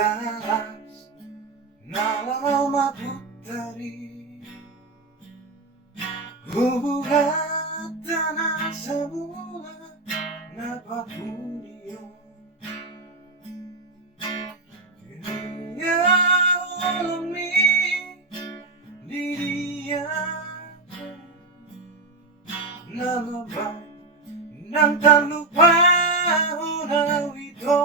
galas nalama putari Hubungan tanah semula napapuniyo Dunia olumi diriya Nalabay ng talupa unaw ito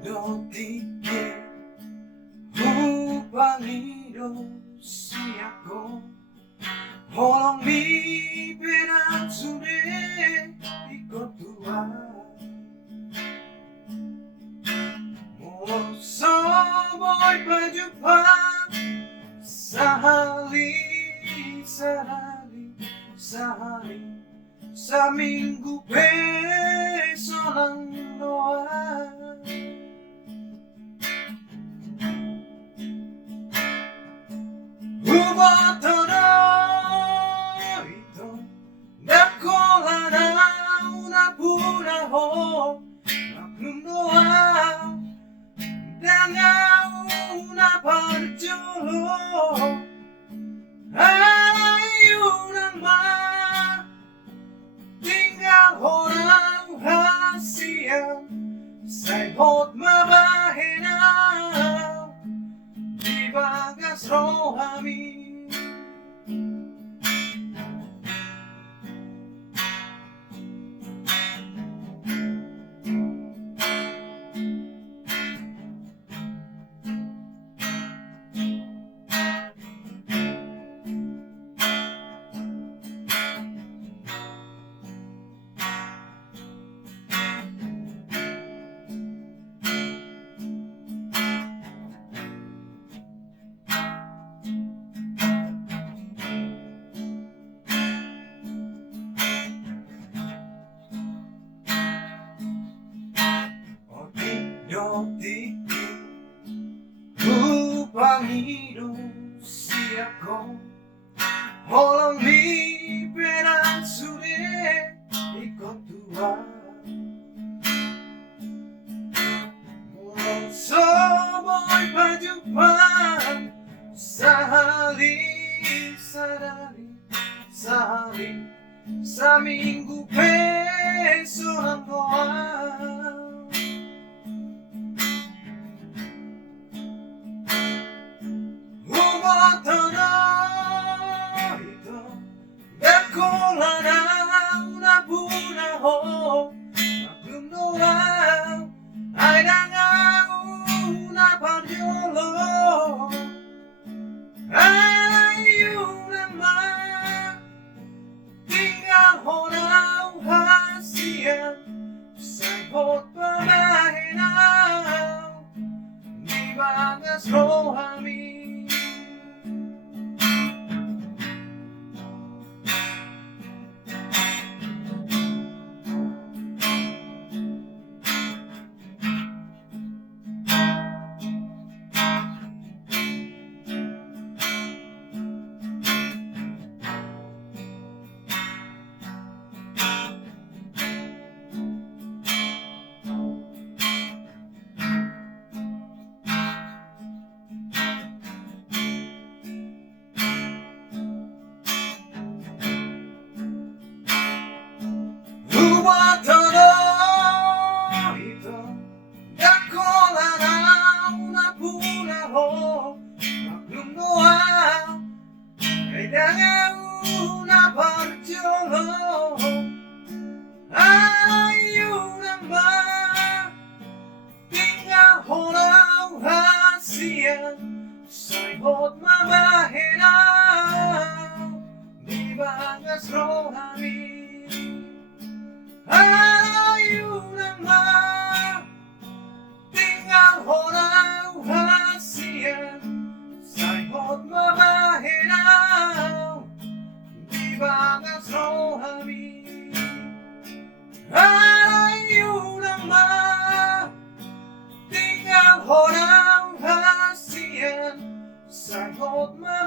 Dotike upang idosiako Walang miperang sunod ikot tua Mulo somoy pajumpa Sahali sa minggu beso ng doa Umatono ito Nakola na una punaho Maklum doa Dengan una parjolo Ayun ang tinggal orang hasian Say hot mabahenaw Di bagas rohami Upang idosiako Walang miperang sunod ikot tua Mulo somoy pajumpa Sahali sa minggu beso ng doa Umatono ito Nakola na una punaho Maklum doa Ay una parjolo Ayun ang tinggal orang hasian Sagot pamahenaw Di bagas rohami Umatono ito Nakola na una punaho Maklum doa Kailangan una parjolo Ayun ang tinggal orang hasian Say hot mabahenaw Di bagas rohami Ayun ang tinggal orang hasian Say hot mabahenaw Di bagas rohami Ayun ang tinggal orang hasian Say hot mabahenaw